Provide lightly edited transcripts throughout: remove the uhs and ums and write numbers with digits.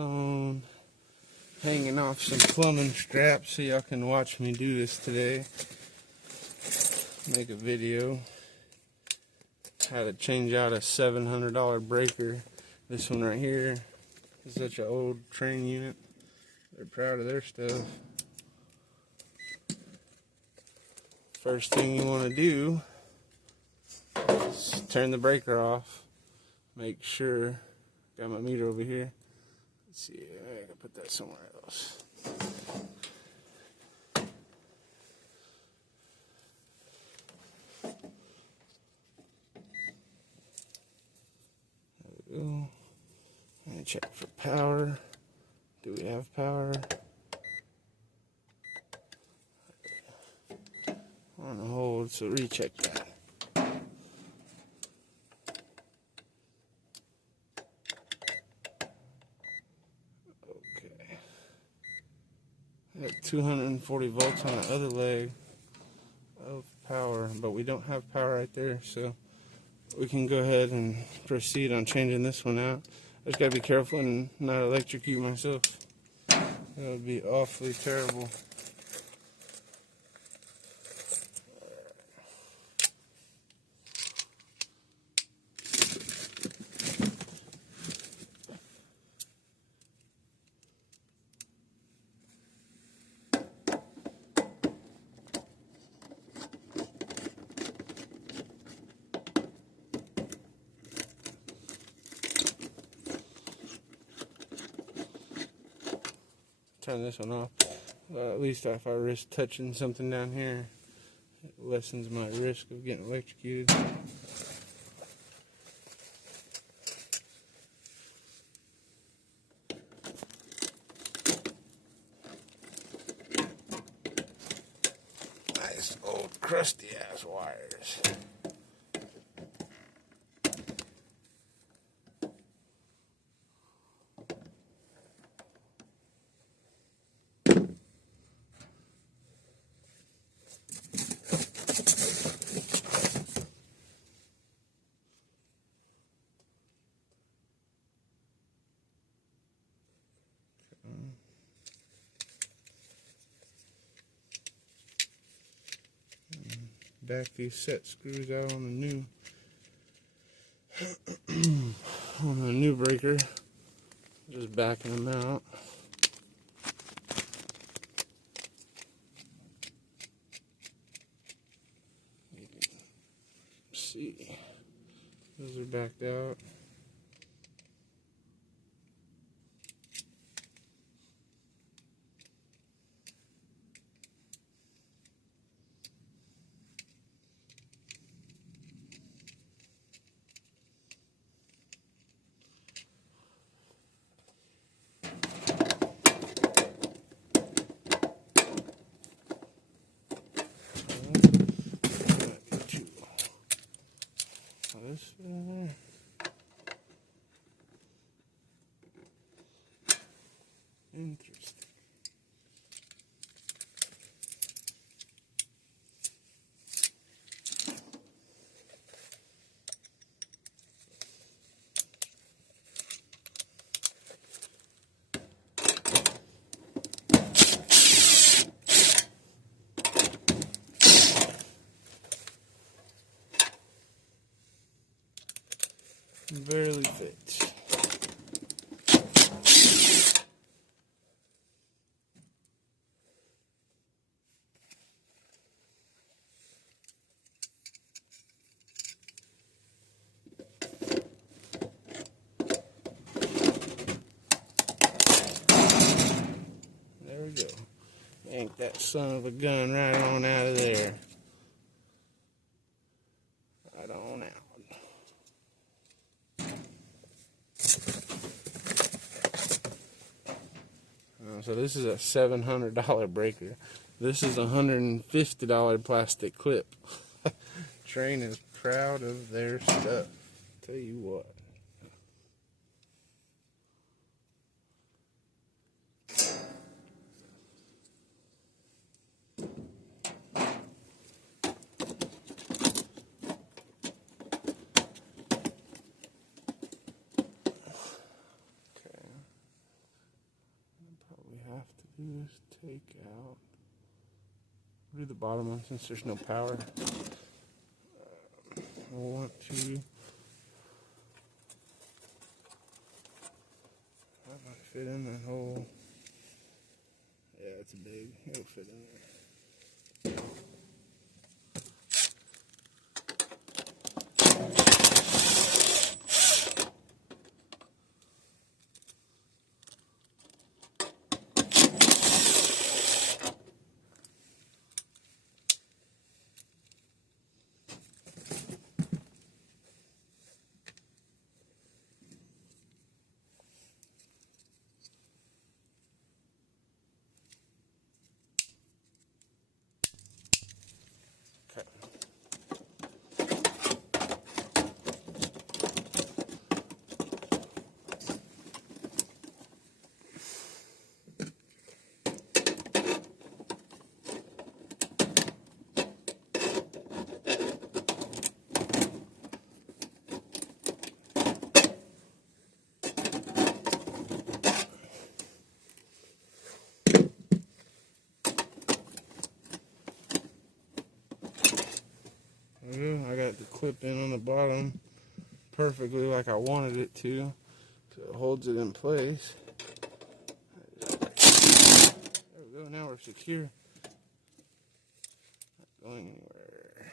phone, hanging off some plumbing straps so y'all can watch me do this today. Make a video how to change out a $700 breaker. This one right here is such an old train unit. They're proud of their stuff. First thing you want to do is turn the breaker off. Make sure, got my meter over here. Let's see, I gotta put that somewhere else. There we go. Let me check for power. Do we have power? On hold, so recheck that. Okay. I got 240 volts on the other leg of power, but we don't have power right there, so we can go ahead and proceed on changing this one out. I just gotta be careful and not electrocute myself. That would be awfully terrible. Turn this one off. At least if I risk touching something down here, it lessens my risk of getting electrocuted. Nice old crusty ass wires. Back these set screws out on the new breaker. Just backing them out. See, those are backed out. This there. Interesting. Barely fits. There we go. Yank that son of a gun right on out of there. Right on out. So this is a $700 breaker. This is a $150 plastic clip. Train is proud of their stuff. Tell you what. take out. Do the bottom one since there's no power. I want to. That might fit in that hole. Yeah, it's big. It'll fit in there. I got the clip in on the bottom perfectly like I wanted it to, so it holds it in place. There we go, now we're secure. Not going anywhere.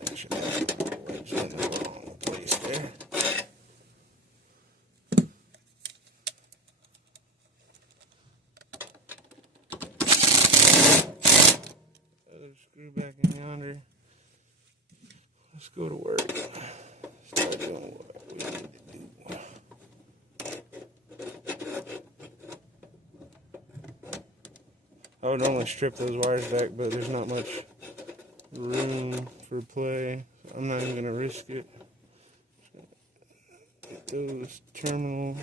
That should have wedged in the wrong place there. Screw back in yonder. Let's go to work. Start doing what we need to do. I would normally strip those wires back, but there's not much room for play. So I'm not even going to risk it. Get those terminals.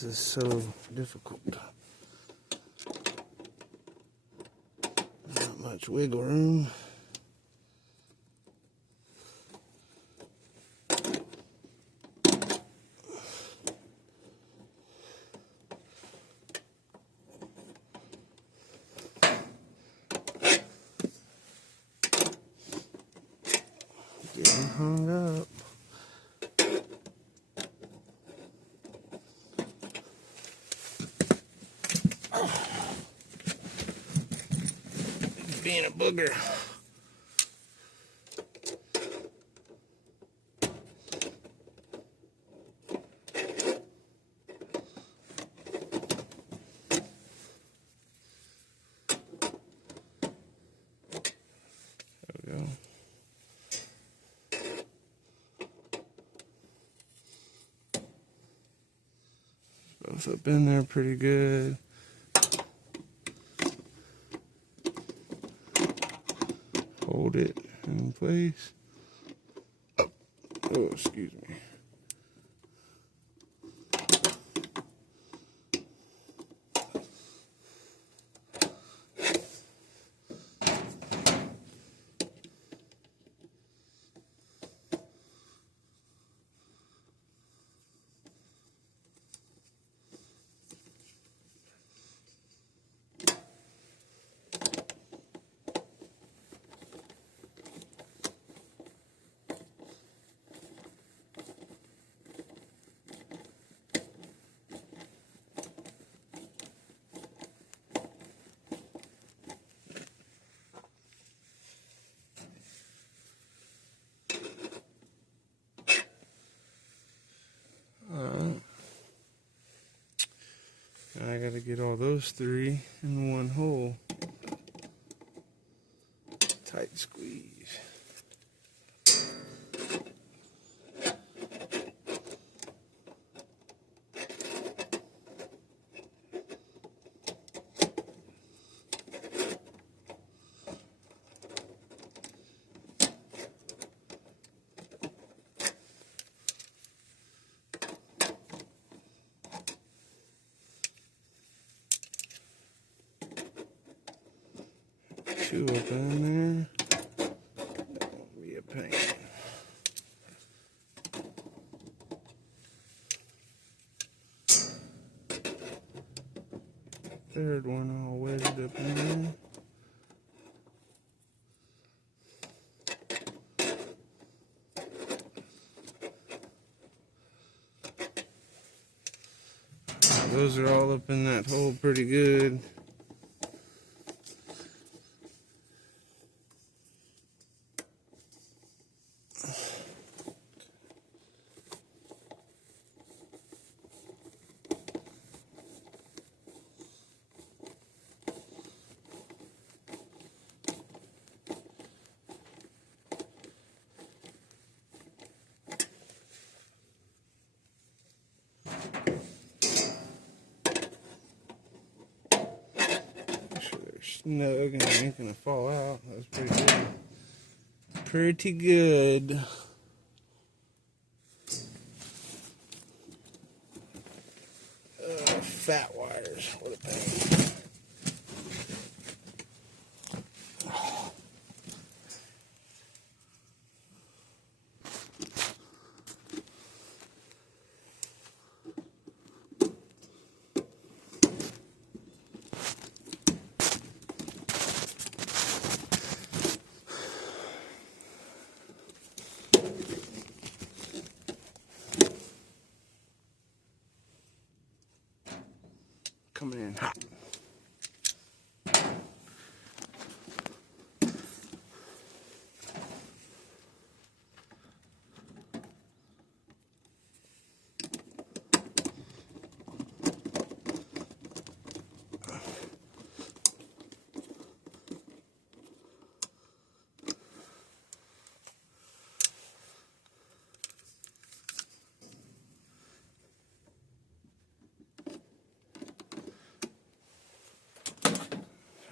This is so difficult. Not much wiggle room. Getting hung up. Being a booger. There we go. Both up in there pretty good. Hold it in place. Oh, excuse me. Gotta get all those three in one hole. Tight squeeze. Two up in there. That'll be a pain. Third one all wedged up in there. Those are all up in that hole pretty good. Snug and it ain't gonna fall out. That was pretty good. Pretty good. Fat wires. What a pain. Coming in hot.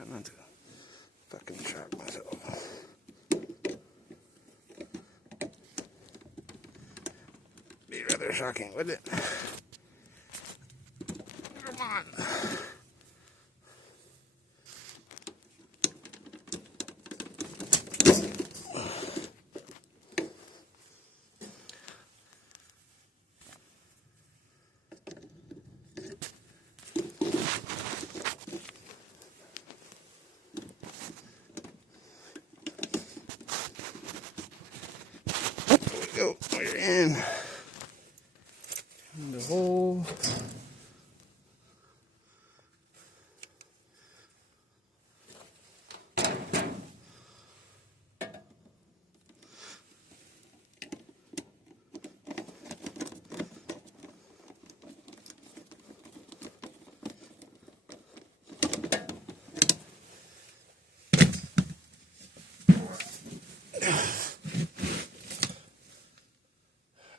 Not to fucking trap myself. Be rather shocking, wouldn't it? Come on. Go, we're in the hole.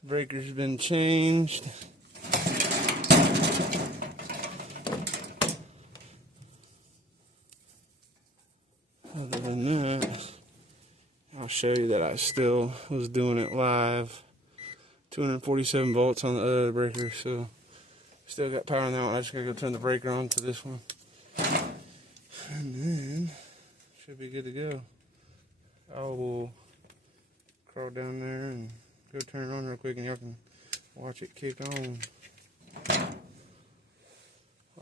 Breaker's been changed. Other than that, I'll show you that I still was doing it live. 247 volts on the other breaker, so still got power on that one. I just gotta go turn the breaker on to this one. And then, should be good to go. I will crawl down there and go turn it on real quick and y'all can watch it kick on.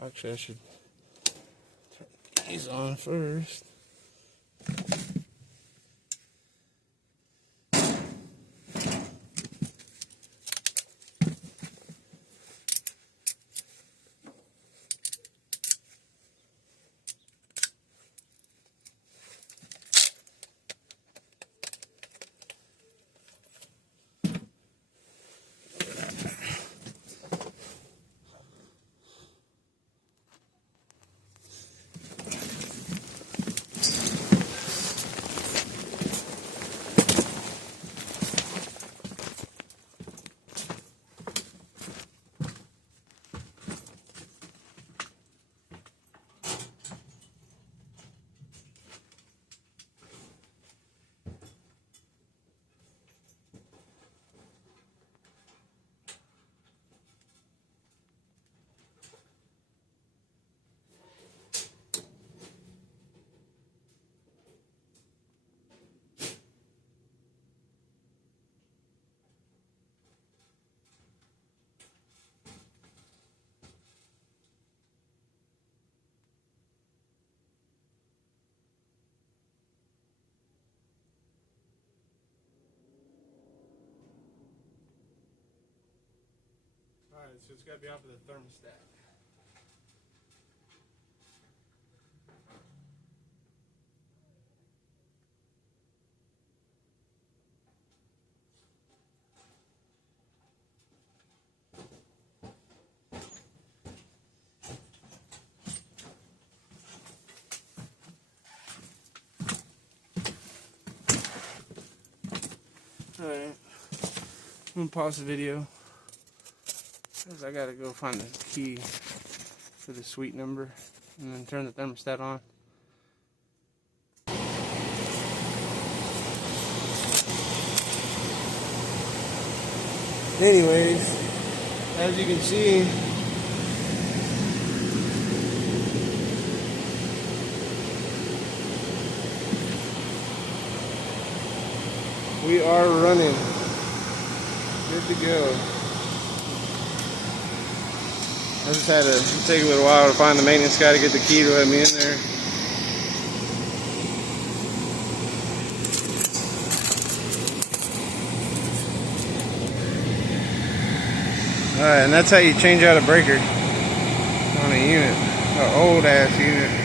Actually, I should turn these on first. so it's got to be off of the thermostat. Alright, I'm gonna pause the video because I gotta go find the key for the suite number and then turn the thermostat on. Anyways, as you can see, we are running. Good to go. I just had to take a little while to find the maintenance guy to get the key to let me in there. Alright, and that's how you change out a breaker on a unit, an old ass unit.